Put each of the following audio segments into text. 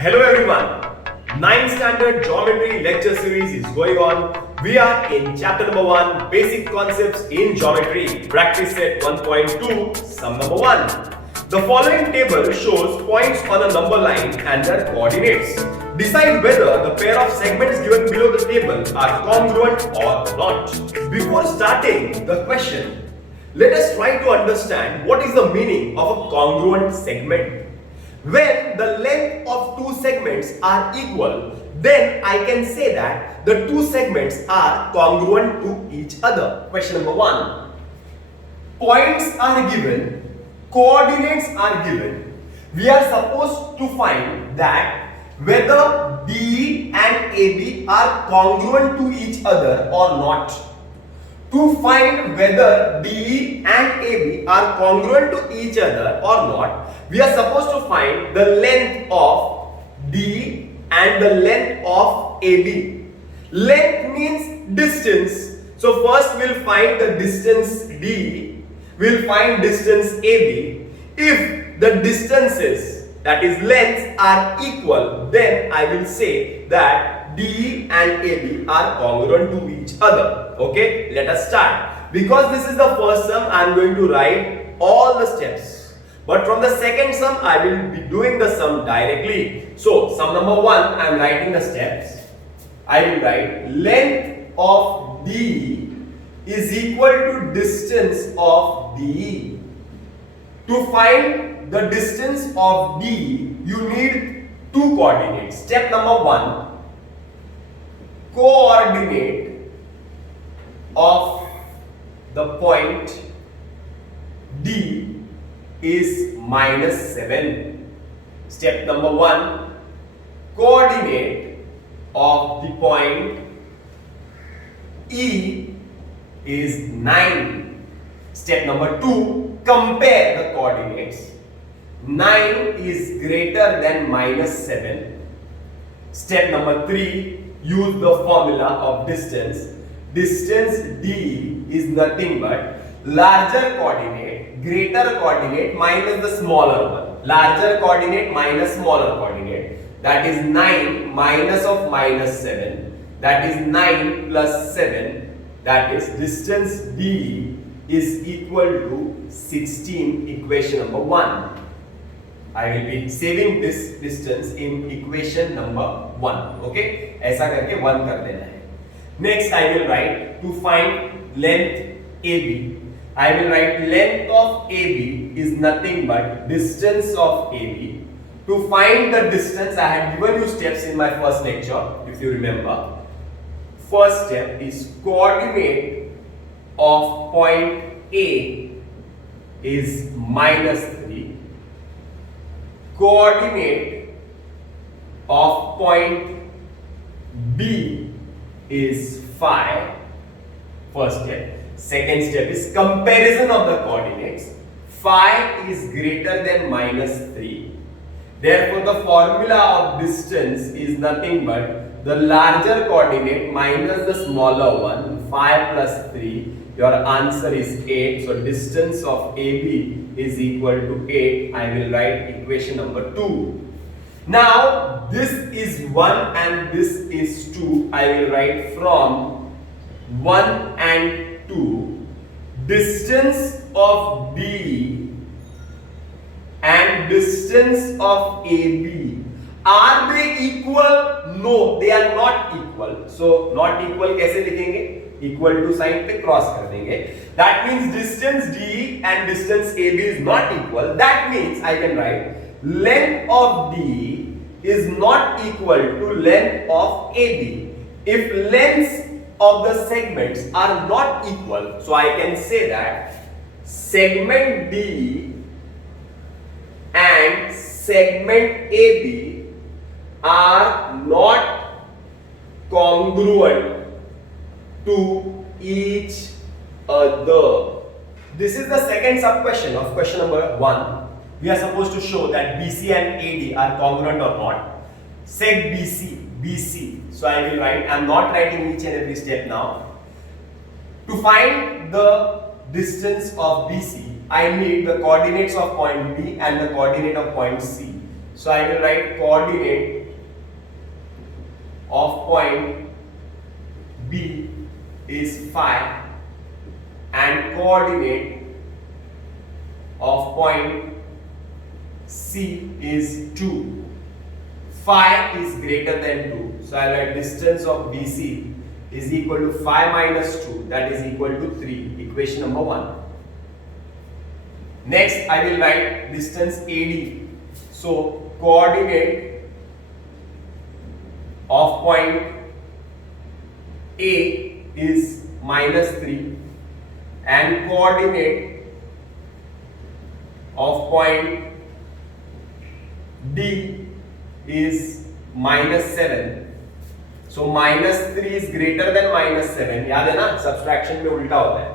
Hello everyone. 9th standard geometry lecture series is going on. We are in chapter number 1, basic concepts in geometry. Practice set 1.2, sum number 1. The following table shows points on a number line and their coordinates. Decide whether the pair of segments given below the table are congruent or not. Before starting the question, let us try to understand what is the meaning of a congruent segment. When the length of two segments are equal, then I can say that the two segments are congruent to each other. Question number 1. Points are given, coordinates are given. We are supposed to find that whether D and AB are congruent to each other or not. To find whether DE and AB are congruent to each other or not, we are supposed to find the length of DE and the length of AB. Length means distance. So first we'll find the distance DE, we'll find distance AB. If the distances, that is lengths, are equal, then I will say that DE and AB are congruent to each other. Okay, let us start. Because this is the first sum, I am going to write all the steps. But from the second sum, I will be doing the sum directly. So, sum number 1, I am writing the steps. I will write length of DE is equal to distance of DE. To find the distance of DE, you need two coordinates. Step number 1. Coordinate of the point D is -7. Step number 1. Coordinate of the point E is 9. Step number 2. Compare the coordinates. 9 is greater than -7. Step number 3. Use the formula of distance. Distance D is nothing but larger coordinate, greater coordinate minus the smaller one. Larger coordinate minus smaller coordinate. That is 9 minus of -7. That is 9 plus 7. That is distance D is equal to 16, equation number 1. I will be saving this distance in equation number 1. Okay? ऐसा करके 1 कर देना है. Next I will write to find length AB. I will write length of AB is nothing but distance of AB. To find the distance, I had given you steps in my first lecture, if you remember. First step is coordinate of point A is -3. Coordinate of point B is 5. First step. Second step is comparison of the coordinates. 5 is greater than -3. Therefore, the formula of distance is nothing but the larger coordinate minus the smaller one. 5 plus 3. Your answer is 8. So, distance of AB is equal to 8. I will write equation number 2. Now, this is 1 and this is 2. I will write from 1 and 2. Distance of B and distance of AB. Are they equal? No, they are not equal. So, not equal कैसे लिखेंगे? Equal to sign पे cross कर देंगे. That means distance D and distance AB is not equal. That means I can write length of D is not equal to length of AB. If lengths of the segments are not equal, so I can say that segment D and segment AB are not congruent to each other. This is the second sub question of question number 1. We are supposed to show that BC and AD are congruent or not. Seg BC. So I will write, I am not writing each and every step now. To find the distance of BC, I need the coordinates of point B and the coordinate of point C. So I will write coordinate of point B is 5 and coordinate of point C is 2. Phi is greater than 2. So I will write distance of BC is equal to 5 minus 2, that is equal to 3. Equation number 1. Next I will write distance AD. So coordinate of point A is minus 3 and coordinate of point D is minus 7. So minus 3 is greater than minus 7. याद है ना, subtraction में उल्टा होता है.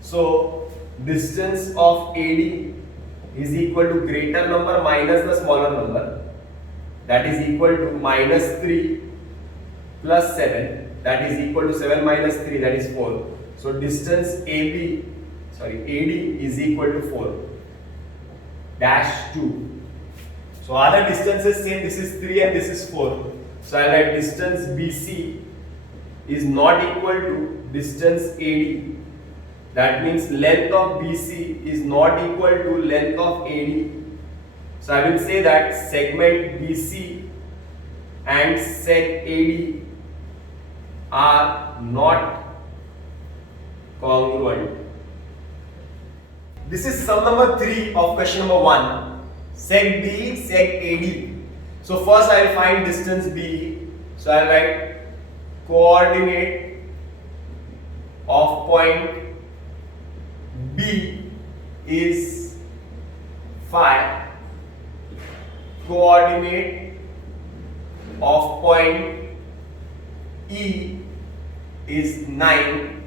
So distance of AD is equal to greater number minus the smaller number, that is equal to minus 3 plus 7, that is equal to 7 minus 3, that is 4. So distance AD is equal to 4 dash 2. So other distances same, this is 3 and this is 4. So I write distance BC is not equal to distance AD. That means length of BC is not equal to length of AD. So I will say that segment BC and seg AD are not congruent. This is sum number 3 of question number 1. Seg B, seg AD. So first I will find distance B. So I will write coordinate of point B is 5. Coordinate of point E is 9.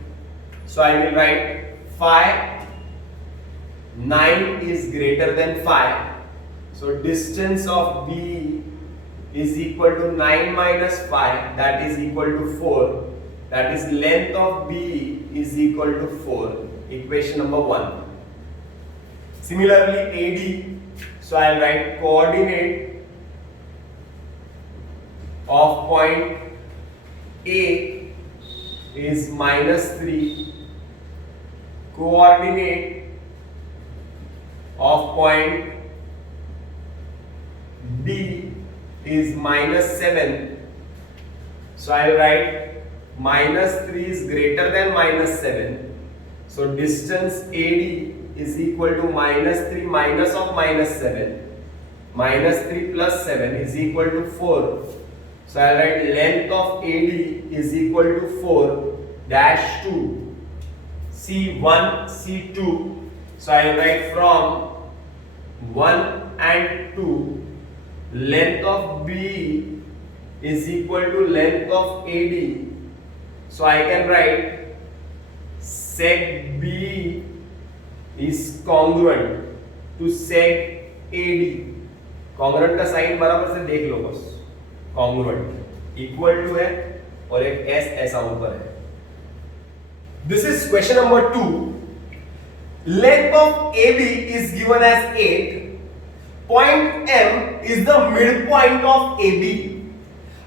So I will write 5. 9 is greater than 5. So distance of B is equal to 9 minus 5, that is equal to 4. That is length of B is equal to 4. Equation number 1. Similarly AD, so I will write coordinate of point A is minus 3. Coordinate of point B is minus 7. So I will write minus 3 is greater than minus 7. So distance AD is equal to minus 3 minus of minus 7. Minus 3 plus 7 is equal to 4. So I will write length of AD is equal to 4 dash 2. C1, C2. So I will write from 1 and 2. Length of B is equal to length of AD. So I can write seg B is congruent to seg AD. Congruent का sign बराबर से देख लो बस. Congruent equal to है और एक S ऐसा ऊपर है. This is question number 2. Length of AB is given as 8. Point M is the midpoint of AB.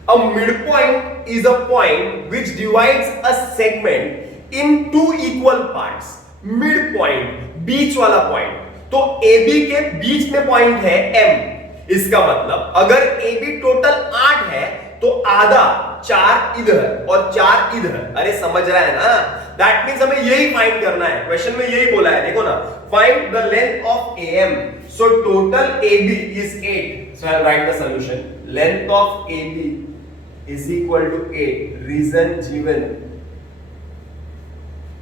A midpoint is a point which divides a segment in two equal parts. Midpoint, बीच वाला point. तो AB के बीच में point है M. इसका मतलब अगर AB total 8 है तो आधा 4 इधर और 4 इधर. अरे समझ रहा है ना? That means हमें यही फाइंड करना है. क्वेश्चन में यही बोला है, देखो ना. Find the length of AM. So total AB is 8. So I'll write the solution. Length of AB is equal to 8. Reason given.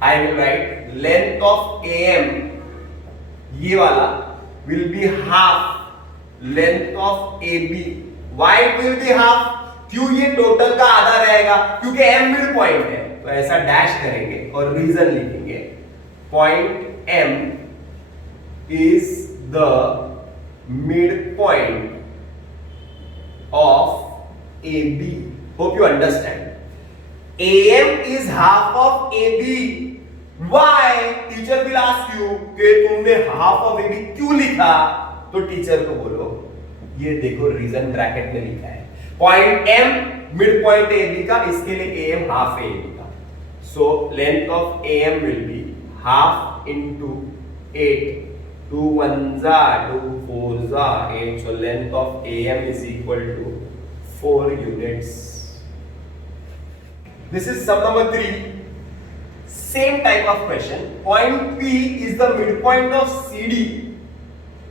I will write length of AM, ये वाला, will be half length of AB. Why it will be half? क्यों ये total का आधा रहेगा? क्योंकि M mid point है. तो ऐसा डैश करेंगे और रीजन लिखेंगे. Point M is the midpoint of AB. Hope you understand. AM is half of AB. Why? Teacher will ask you कि तुमने half of AB क्यों लिखा? तो टीचर को बोलो ये देखो रीजन ब्रैकेट में लिखा है, point M mid point A B का, इसके लिए एम हाफ ए बी का, so length of M will be half into 8, 2 1 2 4 8, so length of AM is equal to 4 units. This is sum number 3. Same type of question. Point P is the midpoint of CD.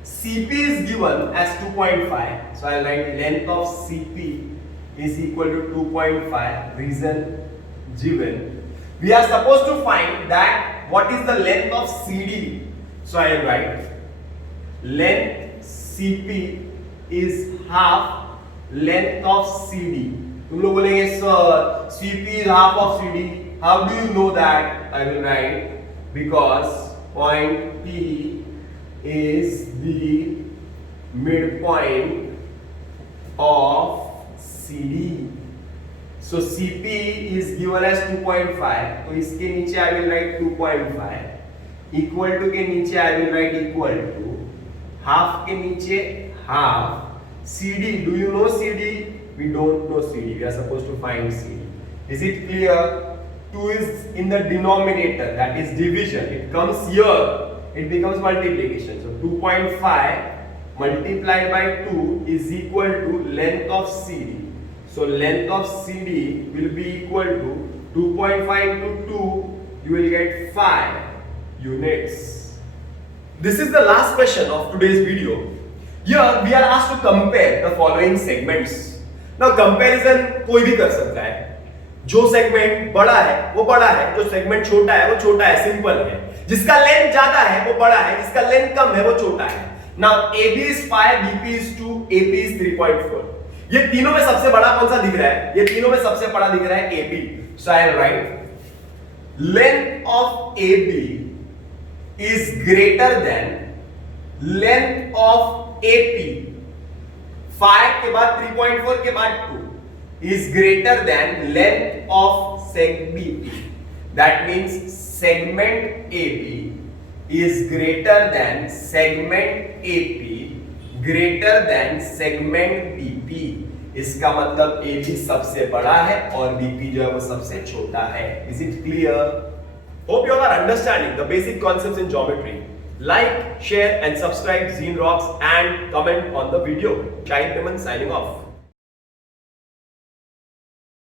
CP is given as 2.5. So I write length of CP is equal to 2.5. Reason given. We are supposed to find that what is the length of CD. So I write length CP is half length of CD. तुम लोग बोलेंगे sir CP is half of CD. How do you know that? I will write because point P is the midpoint of CD. So CP is given as 2.5. तो इसके नीचे I will write 2.5. Equal to के नीचे I will write equal to. Half के नीचे half, CD, do you know CD? We don't know CD. We are supposed to find CD. Is it clear? 2 is in the denominator, that is division. It comes here, it becomes multiplication. So 2.5 multiplied by 2 is equal to length of CD. So length of CD will be equal to 2.5 to 2, you will get 5 units. This is the last question of today's video. Here we are asked to compare the following segments. Now comparison कोई भी कर सकता है. जो segment बड़ा है वो बड़ा है, जो सेगमेंट छोटा है वो छोटा है, सिंपल है. जिसका लेंथ ज्यादा है वो बड़ा है, जिसका लेंथ कम है वो छोटा है. Now AB is 5, BP is 2, AP is 3.4. ये तीनों में सबसे बड़ा कौन सा दिख रहा है? ये तीनों में सबसे बड़ा दिख रहा है AB. So I write length of AB is greater than length of AP. 5 के बाद 3.4 के बाद 2 is greater than length of seg BP. That means segment AB is greater than segment AP greater than segment BP. इसका मतलब AB सबसे बड़ा है और BP जो है वो सबसे छोटा है. Is it clear? Hope you all are understanding the basic concepts in geometry. Like, share and subscribe Zine Rocks and comment on the video. Shahid Piman signing off.